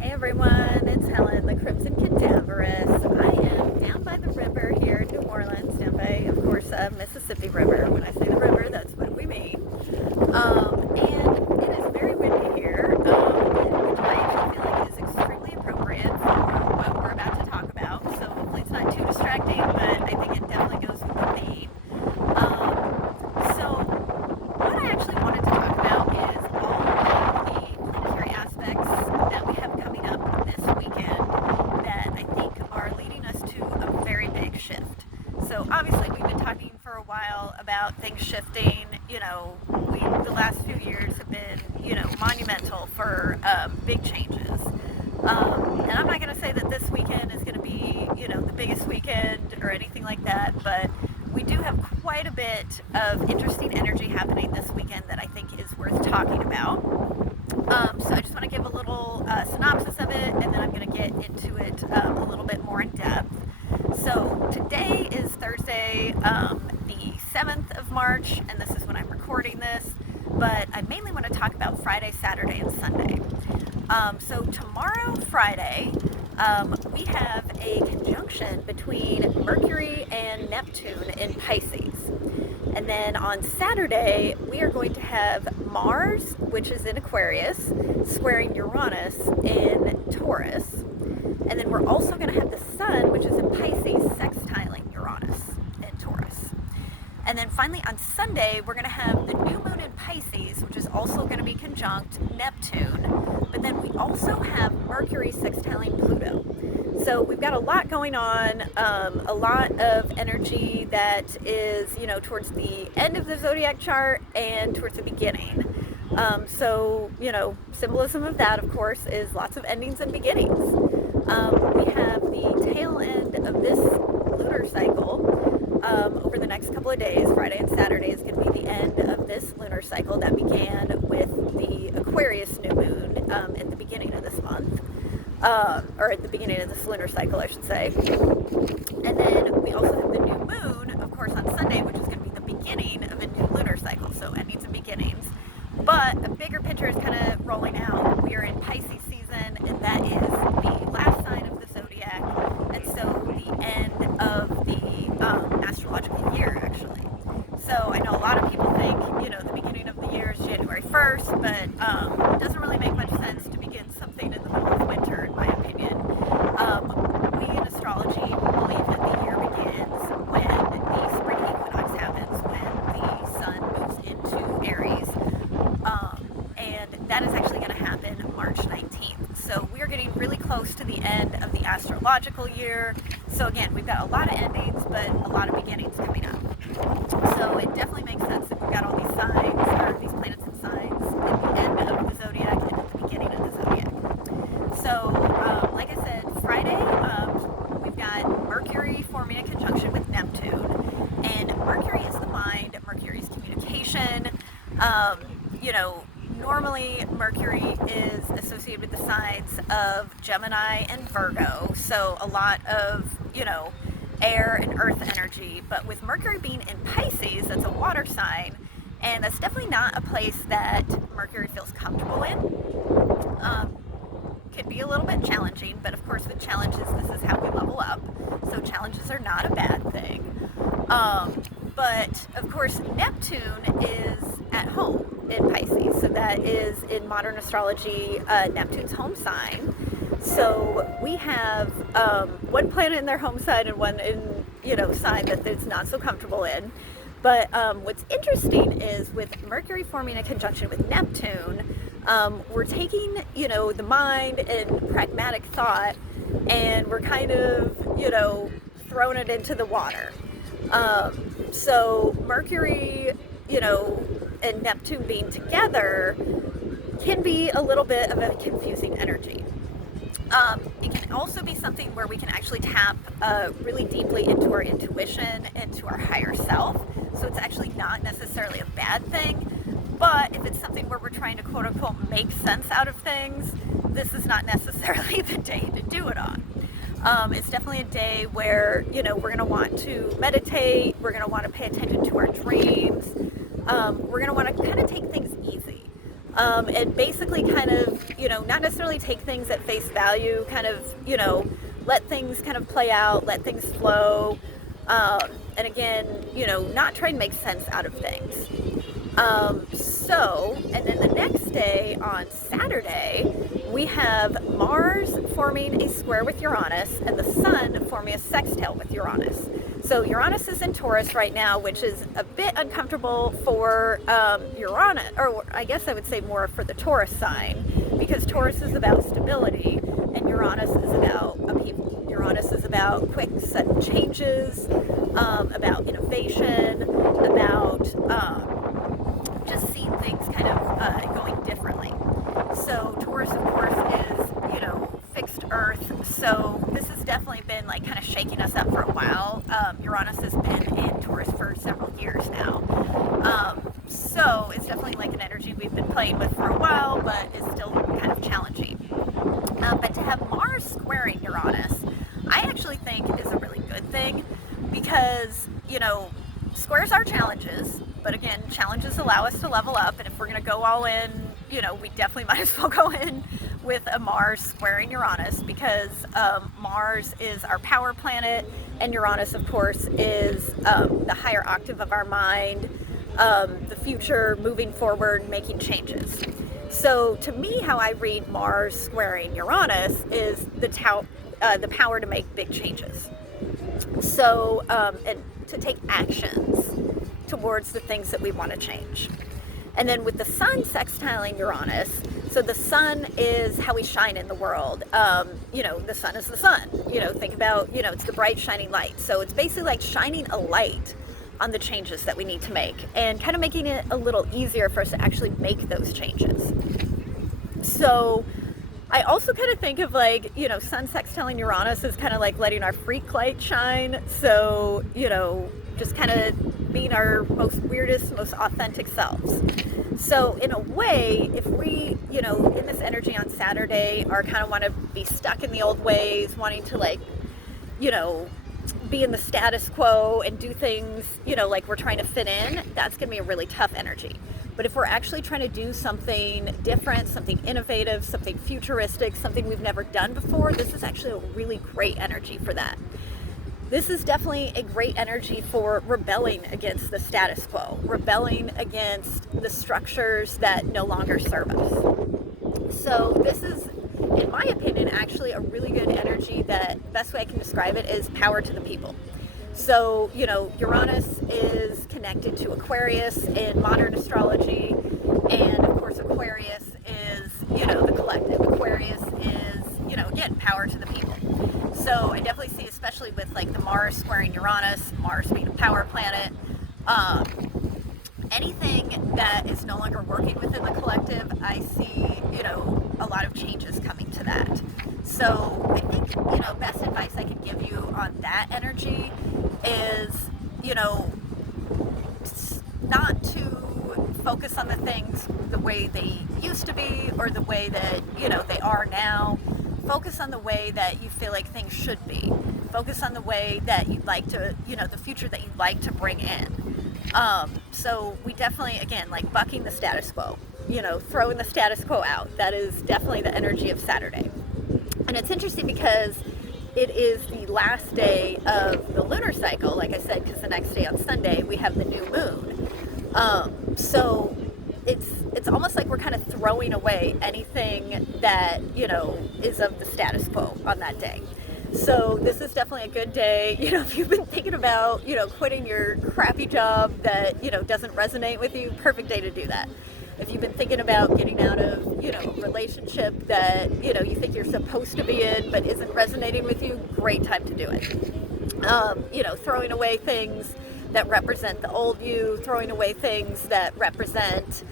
Hey everyone, it's Helen, the Crimson Cadaverous. I am down by the river here in New Orleans, down by, of course, Mississippi River. When I say the river, that's what we mean. And it is very windy here, which I actually feel like is extremely appropriate for what we're about to talk about. So hopefully it's not too distracting, but I think it definitely goes with the theme. So what I actually wanted to talk about is all of the planetary aspects that we have coming up this weekend that I think are leading us to a very big shift. So obviously we've been talking for a while about things shifting. The last few years have been, monumental for big changes. And I'm not going to say that this weekend is going to be, the biggest weekend or anything like that, but we do have quite a bit of interesting energy happening this weekend that I think is worth talking about. So I just want to give a little synopsis of it, and then I'm going to get into it a little bit more in depth. So today is Thursday, the 7th of March, and this is when I'm recording this, but I mainly want to talk about Friday, Saturday, and Sunday. So tomorrow, Friday, we have a conjunction between Mercury and Neptune in Pisces. And then on Saturday, we are going to have Mars, which is in Aquarius, squaring Uranus in Taurus. And then we're also going to have the Sun, which is in Pisces, sextiling Uranus in Taurus. And then finally on Sunday, we're going to have the new moon in Pisces, which is also going to be conjunct Neptune. But then we also have Mercury sextiling Pluto. So we've got a lot going on, a lot of energy that is, towards the end of the zodiac chart and towards the beginning. Symbolism of that, of course, is lots of endings and beginnings. We have the tail end of this lunar cycle over the next couple of days. Friday and Saturday is going to be the end of this lunar cycle that began with the Aquarius new moon at the beginning of this month. Or at the beginning of this lunar cycle, I should say. And then we also have the new moon, of course, on Sunday, which is going to be the beginning of a new lunar cycle. So endings and beginnings. But a bigger picture is kind of rolling out. We are in Pisces season, and that is the last sign of the zodiac, and so the end of the astrological year, actually. So I know a lot of people think, the beginning of the year is January 1st, but it doesn't really make much sense to begin something in the middle of winter, in my opinion. We in astrology believe that the year begins when the spring equinox happens, when the sun moves into Aries, and that is actually going to happen March 19th. So we're getting really close to the end of the astrological year. So again, we've got a lot of endings, but a lot of beginnings coming up. So it definitely makes sense that we've got all these signs, or these planets and signs, at the end of the zodiac and at the beginning of the zodiac. So, like I said, Friday, we've got Mercury forming a conjunction with Neptune, and Mercury is the mind, Mercury is communication. Normally Mercury is associated with the signs of Gemini and Virgo, so a lot of, air and earth energy. But with Mercury being in Pisces, that's a water sign, and that's definitely not a place that Mercury feels comfortable in. Could be a little bit challenging, but of course with challenges, this is how we level up, so challenges are not a bad thing. But of course Neptune is at home in Pisces, so that is in modern astrology Neptune's home sign. So we have one planet in their home sign and one in sign that it's not so comfortable in. But what's interesting is with Mercury forming a conjunction with Neptune, we're taking the mind and pragmatic thought, and we're kind of throwing it into the water. So Mercury and Neptune being together can be a little bit of a confusing energy. It can also be something where we can actually tap really deeply into our intuition, into our higher self. So it's actually not necessarily a bad thing, but if it's something where we're trying to quote unquote make sense out of things, this is not necessarily the day to do it on. It's definitely a day where, we're going to want to meditate, we're going to want to pay attention to our dreams, we're going to want to kind of take things easy. and basically kind of, not necessarily take things at face value, kind of, let things kind of play out, let things flow, and again, not try and make sense out of things. And then the next day on Saturday, we have Mars forming a square with Uranus and the Sun forming a sextile with Uranus. So Uranus is in Taurus right now, which is a bit uncomfortable for Uranus, or I guess I would say more for the Taurus sign, because Taurus is about stability and Uranus is about upheaval. Uranus is about quick, sudden changes, about innovation, about just seeing things kind of going differently. So Taurus, of course, is, fixed Earth. So this has definitely been like kind of shaking us up for a while. Uranus has been in Taurus for several years now. So it's definitely like an energy we've been playing with for a while, but is still kind of challenging. But to have Mars squaring Uranus, I actually think is a really good thing, because, squares are challenges, but again, challenges allow us to level up, and if we're going to go all in, we definitely might as well go in with a Mars squaring Uranus, because Mars is our power planet, and Uranus, of course, is the higher octave of our mind, the future, moving forward, making changes. So to me, how I read Mars squaring Uranus is the power to make big changes. So, and to take actions towards the things that we want to change. And then with the Sun sextiling Uranus, so the Sun is how we shine in the world. The Sun is the sun. Think about, it's the bright shining light. So it's basically like shining a light on the changes that we need to make, and kind of making it a little easier for us to actually make those changes. So I also kind of think of like, Sun sextiling Uranus is kind of like letting our freak light shine. So, just kind of being our most weirdest, most authentic selves. So in a way, if we, in this energy on Saturday are kind of want to be stuck in the old ways, wanting to like, be in the status quo and do things, like we're trying to fit in, that's going to be a really tough energy. But if we're actually trying to do something different, something innovative, something futuristic, something we've never done before, this is actually a really great energy for that. This is definitely a great energy for rebelling against the status quo, rebelling against the structures that no longer serve us. So this is, in my opinion, actually a really good energy that, the best way I can describe it is power to the people. So, Uranus is connected to Aquarius in modern astrology, and of course Aquarius is, the collective. Aquarius is, again, power to the people. So I definitely see, especially with like the Mars squaring Uranus, Mars being a power planet, anything that is no longer working within the collective, I see, a lot of changes coming to that. So I think, best advice I can give you on that energy is, not to focus on the things the way they used to be or the way that, they are now. Focus on the way that you feel like things should be. Focus on the way that you'd like to, the future that you'd like to bring in. So we definitely, again, like bucking the status quo, throwing the status quo out. That is definitely the energy of Saturday. And it's interesting because it is the last day of the lunar cycle, like I said, because the next day on Sunday we have the new moon. So it's almost like we're kind of throwing away anything that, is of the status quo on that day. So this is definitely a good day. If you've been thinking about, quitting your crappy job that, doesn't resonate with you, perfect day to do that. If you've been thinking about getting out of, a relationship that, you think you're supposed to be in but isn't resonating with you, great time to do it. Throwing away things that represent the old you, throwing away things that represent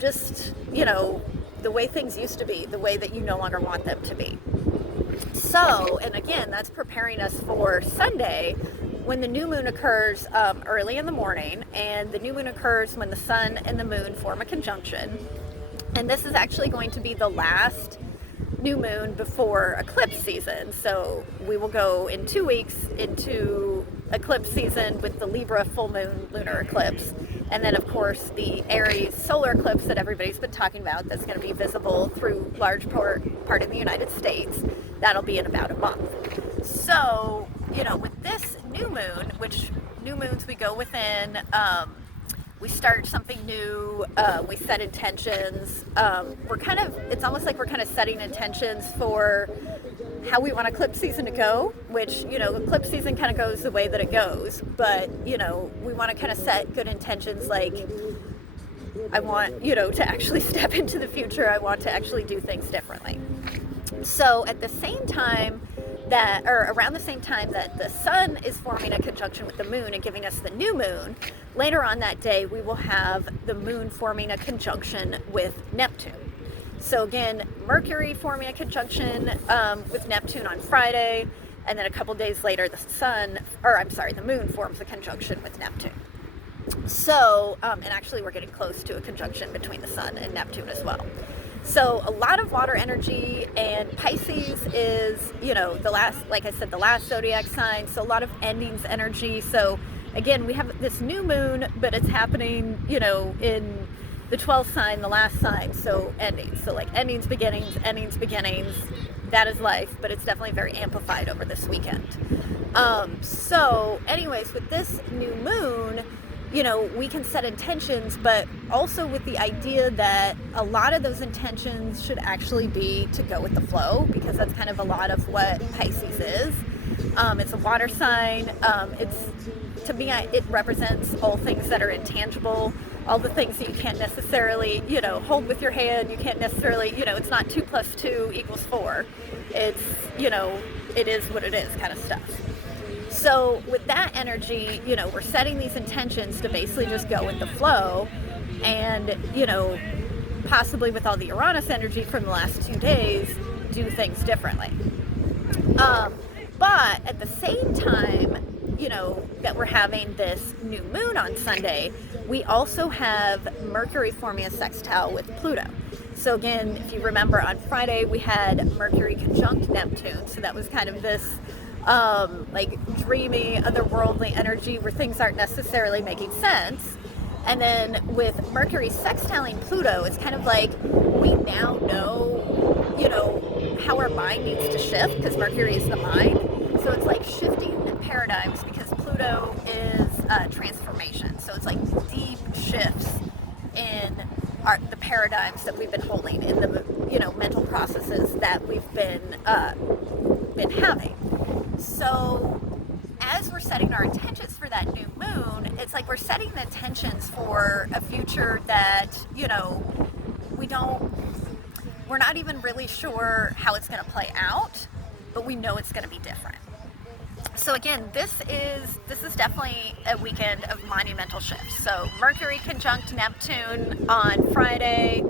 just, the way things used to be, the way that you no longer want them to be. So, and again, that's preparing us for Sunday, when the new moon occurs early in the morning, and the new moon occurs when the sun and the moon form a conjunction. And this is actually going to be the last new moon before eclipse season. So we will go in 2 weeks into eclipse season with the Libra full moon lunar eclipse. And then, of course, the Aries solar eclipse that everybody's been talking about that's going to be visible through large part of the United States. That'll be in about a month. So, you know, with this new moon, which new moons we go within, we start something new, we set intentions. It's almost like we're kind of setting intentions for how we want eclipse season to go, which, you know, eclipse season kind of goes the way that it goes, but, you know, we want to kind of set good intentions, like, I want, you know, to actually step into the future. I want to actually do things differently. So at the same time around the same time that the sun is forming a conjunction with the moon and giving us the new moon, later on that day we will have the moon forming a conjunction with Neptune. So again, Mercury forming a conjunction with Neptune on Friday, and then a couple days later the moon forms a conjunction with Neptune. So, and actually we're getting close to a conjunction between the sun and Neptune as well. So a lot of water energy, and Pisces is, you know, the last zodiac sign, so a lot of endings energy. So again, we have this new moon, but it's happening, you know, in the 12th sign, the last sign, so endings. So like endings, beginnings, that is life, but it's definitely very amplified over this weekend. So anyways, with this new moon, you know, we can set intentions, but also with the idea that a lot of those intentions should actually be to go with the flow, because that's kind of a lot of what Pisces is. It's a water sign. To me, it represents all things that are intangible, all the things that you can't necessarily, you know, hold with your hand. You can't necessarily, you know, it's not 2 + 2 = 4. It's, you know, it is what it is kind of stuff. So with that energy, you know, we're setting these intentions to basically just go with the flow, and, you know, possibly with all the Uranus energy from the last 2 days, do things differently. But at the same time, you know, that we're having this new moon on Sunday, we also have Mercury forming a sextile with Pluto. So again, if you remember, on Friday we had Mercury conjunct Neptune, so that was kind of this like dreamy, otherworldly energy where things aren't necessarily making sense. And then with Mercury sextiling Pluto, it's kind of like we now know, you know, how our mind needs to shift, because Mercury is the mind. So it's like shifting paradigms, because Pluto is transformation. So it's like deep shifts in the paradigms that we've been holding, in the, you know, mental processes that we've been having. So as we're setting our intentions for that new moon, it's like we're setting the intentions for a future that, you know, we're not even really sure how it's going to play out, but we know it's going to be different. So again, this is definitely a weekend of monumental shifts. So Mercury conjunct Neptune on Friday,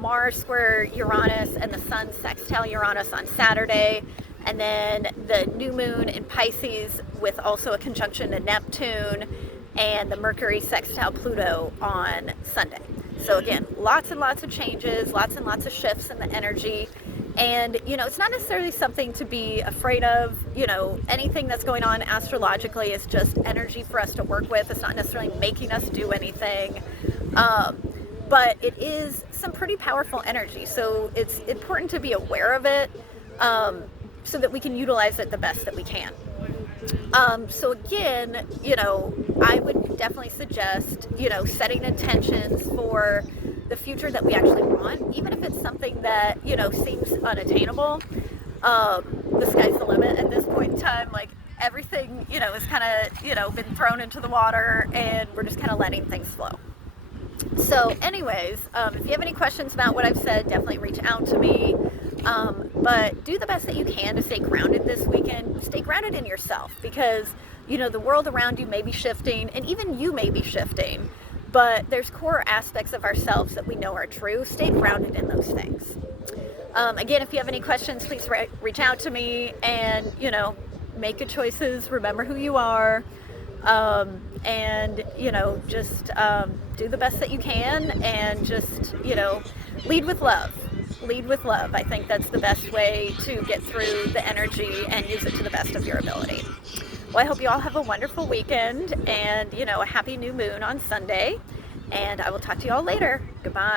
Mars square Uranus, and the Sun sextile Uranus on Saturday, and then the new moon in Pisces with also a conjunction to Neptune, and the Mercury sextile Pluto on Sunday. So again, lots and lots of changes, lots and lots of shifts in the energy. And, you know, it's not necessarily something to be afraid of. You know, anything that's going on astrologically is just energy for us to work with. It's not necessarily making us do anything. But it is some pretty powerful energy. So it's important to be aware of it, so that we can utilize it the best that we can. So again, you know, I would definitely suggest, you know, setting intentions for the future that we actually want, even if it's something that, you know, seems unattainable. The sky's the limit at this point in time. Like, everything, you know, is kind of, you know, been thrown into the water, and we're just kind of letting things flow. So anyways, if you have any questions about what I've said, definitely reach out to me. But do the best that you can to stay grounded this weekend. Stay grounded in yourself, because, you know, the world around you may be shifting, and even you may be shifting, but there's core aspects of ourselves that we know are true. Stay grounded in those things. Again, if you have any questions, please reach out to me, and, you know, make good choices. Remember who you are. And, you know, just do the best that you can, and just, you know, lead with love. Lead with love. I think that's the best way to get through the energy and use it to the best of your ability. Well, I hope you all have a wonderful weekend and, you know, a happy new moon on Sunday. And I will talk to you all later. Goodbye.